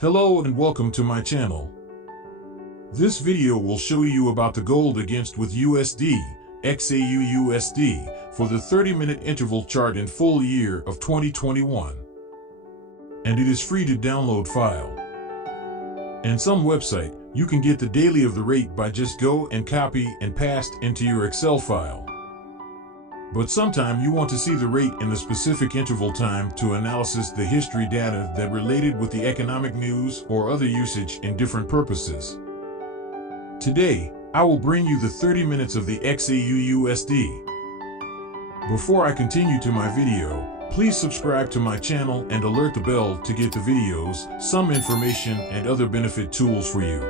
Hello and welcome to my channel. This video will show you about the gold against with USD, XAU USD, for the 30-minute interval chart in full year of 2021. And it is free to download file. And some website, you can get the daily of the rate by just go and copy and paste into your Excel file. But sometime you want to see the rate in the specific interval time to analysis the history data that related with the economic news or other usage in different purposes. Today, I will bring you the 30 minutes of the XAU USD. Before I continue to my video, please subscribe to my channel and alert the bell to get the videos, some information and other benefit tools for you.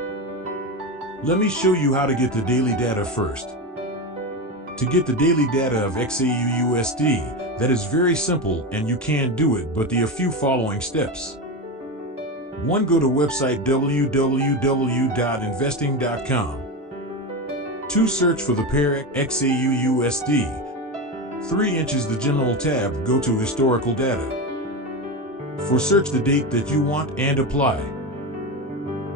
Let me show you how to get the daily data first. To get the daily data of XAU USD, that is very simple and you can do it but a few following steps. 1. Go to website www.investing.com. 2. Search for the pair XAU USD. 3. Enters the General tab, go to Historical Data. 4. Search the date that you want and apply.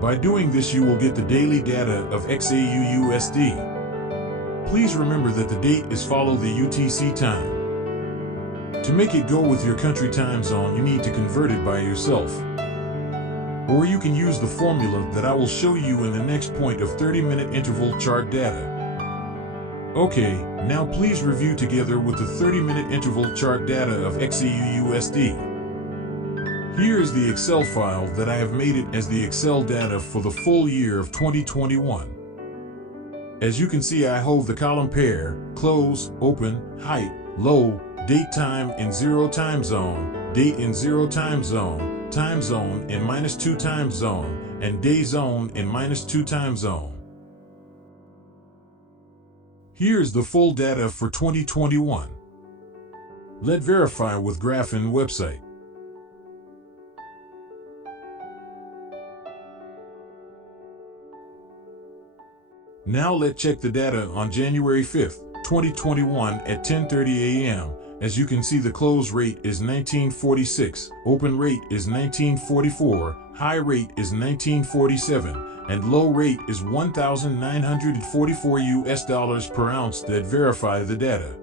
By doing this you will get the daily data of XAU USD. Please remember that the date is follow the UTC time. To make it go with your country time zone, you need to convert it by yourself. Or you can use the formula that I will show you in the next point of 30-minute interval chart data. Okay, now please review together with the 30-minute interval chart data of XAU USD. Here is the Excel file that I have made it as the Excel data for the full year of 2021. As you can see, I hold the column pair, close, open, height, low, date time in 0 time zone, date in 0 time zone in -2 time zone, and day zone in -2 time zone. Here's the full data for 2021. Let's verify with Graphing website. Now let's check the data on January 5th, 2021 at 10:30 a.m. As you can see, the close rate is 1946, open rate is 1944, high rate is 1947, and low rate is $1,944 US per ounce. That verify the data.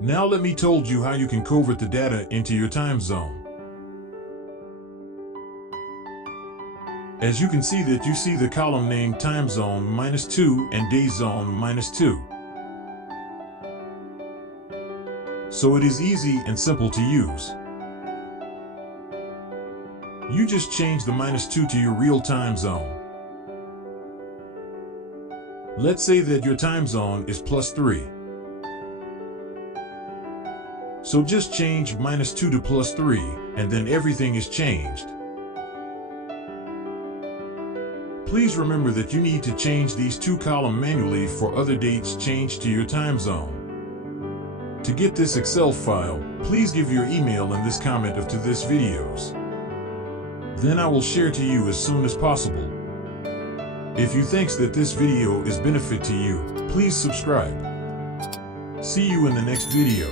Now let me told you how you can convert the data into your time zone. As you can see that you see the column named time zone -2 and day zone -2. So it is easy and simple to use. You just change the -2 to your real time zone. Let's say that your time zone is +3. So just change -2 to +3 and then everything is changed. Please remember that you need to change these two columns manually for other dates changed to your time zone. To get this Excel file, please give your email in this comment to this videos. Then I will share to you as soon as possible. If you think that this video is benefit to you, please subscribe. See you in the next video.